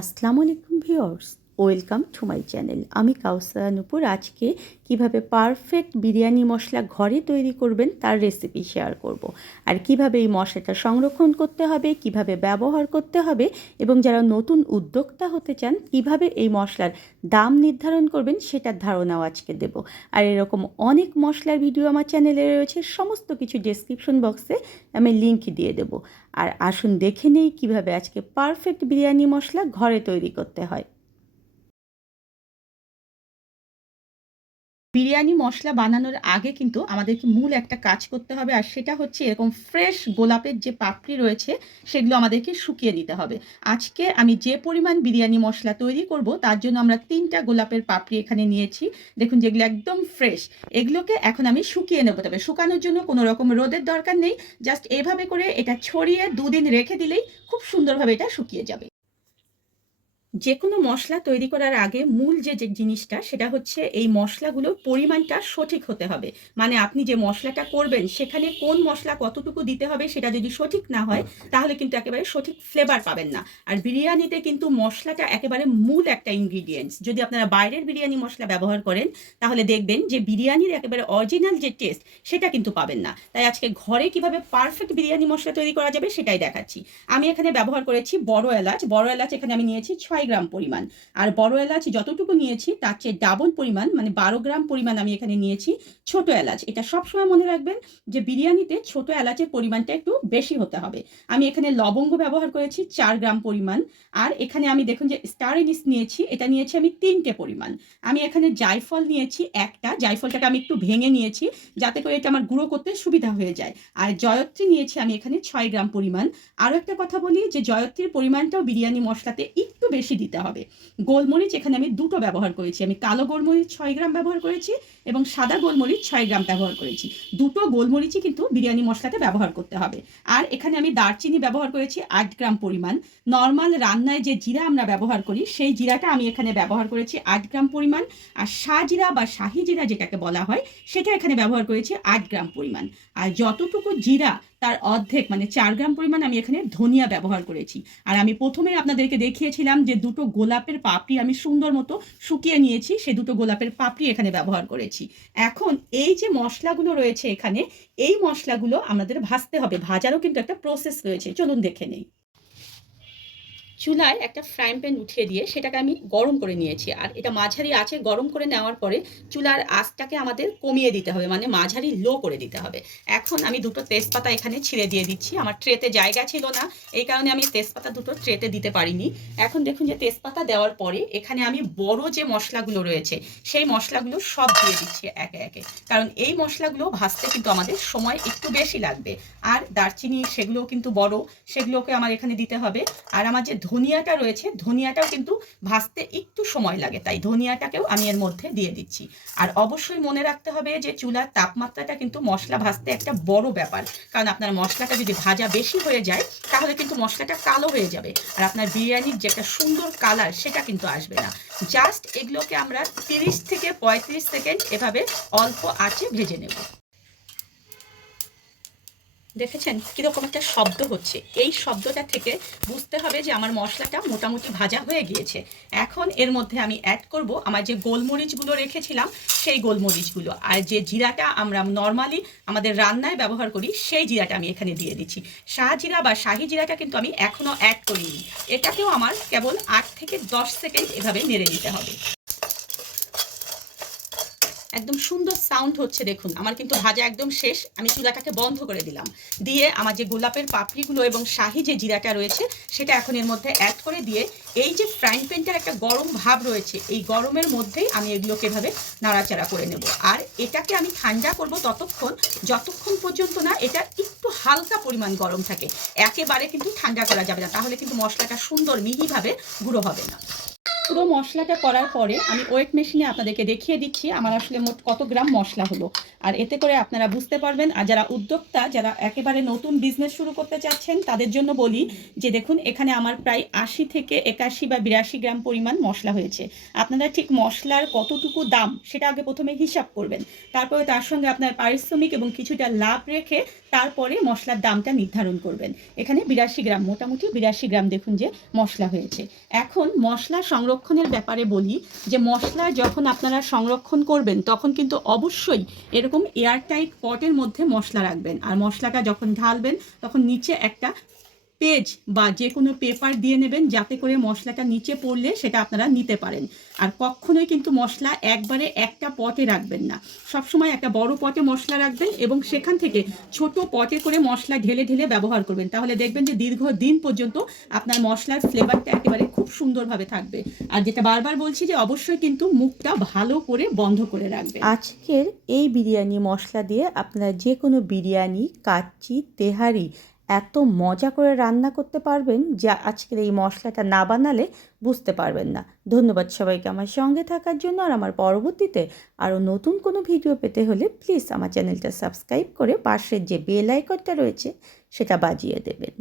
আসসালামু আলাইকুম viewers, welcome to my channel. আমি কাউসার নূপুর। আজকে কিভাবে পারফেক্ট বিরিয়ানি মশলা ঘরে তৈরি করবেন তার রেসিপি শেয়ার করব। আর কিভাবে এই মশলাটা সংরক্ষণ করতে হবে, কিভাবে ব্যবহার করতে হবে এবং যারা নতুন উদ্যোক্তা হতে চান কিভাবে এই মশলার দাম নির্ধারণ করবেন সেটার ধারণাও আজকে দেব। আর এরকম অনেক মশলার ভিডিও আমার চ্যানেলে রয়েছে, সমস্ত কিছু ডেসক্রিপশন বক্সে আমি লিংক দিয়ে দেবো। আর আসুন দেখে নেই কীভাবে আজকে পারফেক্ট বিরিয়ানি মশলা ঘরে তৈরি করতে হয়। বিরিয়ানি মশলা বানানোর আগে কিন্তু আমাদেরকে মূল একটা কাজ করতে হবে, আর সেটা হচ্ছে এরকম ফ্রেশ গোলাপের যে পাপড়ি রয়েছে সেগুলো আমাদেরকে শুকিয়ে নিতে হবে। আজকে আমি যে পরিমাণ বিরিয়ানি মশলা তৈরি করব তার জন্য আমরা 3টা গোলাপের পাপড়ি এখানে নিয়েছি। দেখুন যেগুলো একদম ফ্রেশ, এগুলোকে এখন আমি শুকিয়ে নেবো। তবে শুকানোর জন্য কোনো রকম রোদের দরকার নেই, জাস্ট এভাবে করে এটা ছড়িয়ে 2 দিন রেখে দিলেই খুব সুন্দরভাবে এটা শুকিয়ে যাবে। যে কোনো মশলা তৈরি করার আগে মূল যে জিনিসটা সেটা হচ্ছে এই মশলাগুলোর পরিমাণটা সঠিক হতে হবে। মানে আপনি যে মশলাটা করবেন সেখানে কোন মশলা কতটুকু দিতে হবে সেটা যদি সঠিক না হয় তাহলে কিন্তু একেবারে সঠিক ফ্লেভার পাবেন না। আর বিরিয়ানিতে কিন্তু মশলাটা একেবারে মূল একটা ইনগ্রিডিয়েন্টস। যদি আপনারা বাইরের বিরিয়ানি মশলা ব্যবহার করেন তাহলে দেখবেন যে বিরিয়ানির একেবারে অরিজিনাল যে টেস্ট সেটা কিন্তু পাবেন না। তাই আজকে ঘরে কিভাবে পারফেক্ট বিরিয়ানি মশলা তৈরি করা যাবে সেটাই দেখাচ্ছি। আমি এখানে ব্যবহার করেছি বড় এলাচ। বড় এলাচ এখানে আমি নিয়েছি 6 গ্রাম পরিমাণ। আর বড় এলাচ যতটুকু নিয়েছি তার চেয়ে ডাবল পরিমাণ মানে 12 গ্রাম পরিমাণ আমি এখানে নিয়েছি ছোট এলাচ। এটা সবসময় মনে রাখবেন যে বিরিয়ানিতে ছোট এলাচের পরিমাণটা একটু বেশি হতে হবে। আমি এখানে লবঙ্গ ব্যবহার করেছি 4 গ্রাম পরিমাণ। আর এখানে আমি দেখুন যে স্টার এনিস নিয়েছি, এটা নিয়েছি আমি 3টে পরিমাণ। আমি এখানে জায়ফল নিয়েছি একটা, জায়ফলটাকে আমি একটু ভেঙে নিয়েছি যাতে করে এটা আমার গুঁড়ো করতে সুবিধা হয়ে যায়। আর জয়ত্রী নিয়েছি আমি এখানে 6 গ্রাম পরিমাণ। আরও একটা কথা বলি যে জয়ত্রীর পরিমাণটাও বিরিয়ানি মশলাতে একটু বেশি দিতে হবে। গোলমরিচ এখানে আমি 2টো ব্যবহার করেছি। আমি কালো গোলমরিচ 6 গ্রাম ব্যবহার করেছি এবং সাদা গোলমরিচ 6 গ্রাম ব্যবহার করেছি। 2টো গোলমরিচই কিন্তু বিরিয়ানি মশলাতে ব্যবহার করতে হবে। আর এখানে আমি দারচিনি ব্যবহার করেছি 8 গ্রাম পরিমাণ। নর্মাল রান্নায় যে জিরা আমরা ব্যবহার করি সেই জিরাটা আমি এখানে ব্যবহার করেছি 8 গ্রাম পরিমাণ। আর শাহজিরা বা শাহি জিরা যেটাকে বলা হয় সেটা এখানে ব্যবহার করেছি 8 গ্রাম পরিমাণ। আর যতটুকু জিরা তার অর্ধেক মানে 4 গ্রাম পরিমাণ আমি এখানে ধনিয়া ব্যবহার করেছি। আর আমি প্রথমেই আপনাদেরকে দেখিয়েছিলাম যে 2টো গোলাপের পাপড়ি আমি সুন্দর মতো শুকিয়ে নিয়েছি, সে 2টো গোলাপের পাপড়ি এখানে ব্যবহার করেছি। এখন এই যে মশলাগুলো রয়েছে এখানে, এই মশলাগুলো আমাদের ভাজতে হবে। ভাজারও কিন্তু একটা প্রসেস রয়েছে, চলুন দেখে নেই। চুলায় একটা ফ্রাইং প্যান উঠিয়ে দিয়ে সেটাকে আমি গরম করে নিয়েছি। আর এটা মাঝারি আঁচে গরম করে নেওয়ার পরে চুলার আঁচটাকে আমাদের কমিয়ে দিতে হবে, মানে মাঝারি লো করে দিতে হবে। এখন আমি 2টো তেজপাতা এখানে ছিঁড়ে দিয়ে দিচ্ছি। আমার ট্রেতে জায়গা ছিল না, এই কারণে আমি তেজপাতা 2টো ট্রেতে দিতে পারিনি। এখন দেখুন যে তেজপাতা দেওয়ার পরে এখানে আমি বড় যে মশলাগুলো রয়েছে সেই মশলাগুলো সব দিয়ে দিচ্ছি একে একে, কারণ এই মশলাগুলো ভাজতে কিন্তু আমাদের সময় একটু বেশি লাগবে। আর দারচিনি সেগুলোও কিন্তু বড়, সেগুলোকে আমার এখানে দিতে হবে। আর আমার যে ধনিয়াটা রয়েছে ধনিয়াটাও কিন্তু ভাজতে একটু সময় লাগে, তাই ধনিয়াটাকেও আমি এর মধ্যে দিয়ে দিচ্ছি। আর অবশ্যই মনে রাখতে হবে যে চুলার তাপমাত্রাটা কিন্তু মশলা ভাজতে একটা বড় ব্যাপার, কারণ আপনার মশলাটা যদি ভাজা বেশি হয়ে যায় তাহলে কিন্তু মশলাটা কালো হয়ে যাবে আর আপনার বিরিয়ানির যে একটা সুন্দর কালার সেটা কিন্তু আসবে না। জাস্ট এগুলোকে আমরা 30 থেকে 35 সেকেন্ড এভাবে অল্প আঁচে ভেজে নেব। দেখেছেন কীরকম একটা শব্দ হচ্ছে, এই শব্দটা থেকে বুঝতে হবে যে আমার মশলাটা মোটামুটি ভাজা হয়ে গিয়েছে। এখন এর মধ্যে আমি অ্যাড করব আমার যে গোলমরিচগুলো রেখেছিলাম সেই গোলমরিচগুলো, আর যে জিরাটা আমরা নর্মালি আমাদের রান্নায় ব্যবহার করি সেই জিরাটা আমি এখানে দিয়ে দিচ্ছি। শাহজিরা বা শাহি জিরাটা কিন্তু আমি এখনও অ্যাড করিনি। এটাকেও আমার কেবল 8 থেকে 10 সেকেন্ড এভাবে নেড়ে নিতে হবে। একদম সুন্দর সাউন্ড হচ্ছে, দেখুন আমার কিন্তু ভাজা একদম শেষ। আমি চুলাটাকে বন্ধ করে দিলাম, দিয়ে আমার যে গোলাপের পাপড়িগুলো এবং শাহি যে জিরাটা রয়েছে সেটা এখন এর মধ্যে অ্যাড করে দিয়ে এই যে ফ্রাইং প্যানটার একটা গরম ভাব রয়েছে এই গরমের মধ্যেই আমি এগুলোকে এভাবে নাড়াচাড়া করে নেব। আর এটাকে আমি ঠান্ডা করব যতক্ষণ পর্যন্ত না এটা একটু হালকা পরিমাণ গরম থাকে। একেবারে কিন্তু ঠান্ডা করা যাবে না, তাহলে কিন্তু মশলাটা সুন্দর মিহিভাবে গুঁড়ো হবে না। পুরো মশলাটা করার পরে আমি ওয়েট মেশিনে আপনাদেরকে দেখিয়ে দিচ্ছি আমার আসলে মোট কত গ্রাম মশলা হলো। আর এতে করে আপনারা বুঝতে পারবেন। আর যারা উদ্যোক্তা, যারা একেবারে নতুন বিজনেস শুরু করতে চাচ্ছেন, তাদের জন্য বলি যে দেখুন এখানে আমার প্রায় 80 থেকে 81 বা 82 গ্রাম পরিমাণ মশলা হয়েছে। আপনারা ঠিক মশলার কতটুকু দাম সেটা আগে প্রথমে হিসাব করবেন, তারপরে তার সঙ্গে আপনার পারিশ্রমিক এবং কিছুটা লাভ রেখে তারপরে মশলার দামটা নির্ধারণ করবেন। এখানে 82 গ্রাম, মোটামুটি 82 গ্রাম দেখুন যে মশলা হয়েছে। এখন মশলা সংরক্ষণের ব্যাপারে বলি যে মশলা যখন আপনারা সংরক্ষণ করবেন তখন কিন্তু অবশ্যই এরকম এয়ারটাইট পটের মধ্যে মশলা রাখবেন। আর মশলাটা যখন ঢালবেন তখন নিচে একটা পেজ বা যে কোনো পেপার দিয়ে নেবেন, যাতে করে মশলাটা নিচে পড়লে সেটা আপনারা নিতে পারেন। আর কখনোই কিন্তু মশলা একবারে একটা পটে রাখবেন না, সবসময় একটা বড় পটে মশলা রাখবেন এবং সেখান থেকে ছোট পটে করে মশলা ঢেলে ঢেলে ব্যবহার করবেন। তাহলে দেখবেন যে দীর্ঘদিন পর্যন্ত আপনার মশলার ফ্লেভারটা একেবারে খুব সুন্দরভাবে থাকবে। আর যেটা বারবার বলছি যে অবশ্যই কিন্তু মুখটা ভালো করে বন্ধ করে রাখবেন। আজকের এই বিরিয়ানি মশলা দিয়ে আপনারা যে কোনো বিরিয়ানি, কাচ্চি, তেহারি এত মজা করে রান্না করতে পারবেন যে আজকের এই মশলাটা না বানালে বুঝতে পারবেন না। ধন্যবাদ সবাইকে আমার সঙ্গে থাকার জন্য। আর আমার পরবর্তীতে আরও নতুন কোনো ভিডিও পেতে হলে প্লিজ আমার চ্যানেলটা সাবস্ক্রাইব করে পাশের যে বেল আইকনটা রয়েছে সেটা বাজিয়ে দেবেন।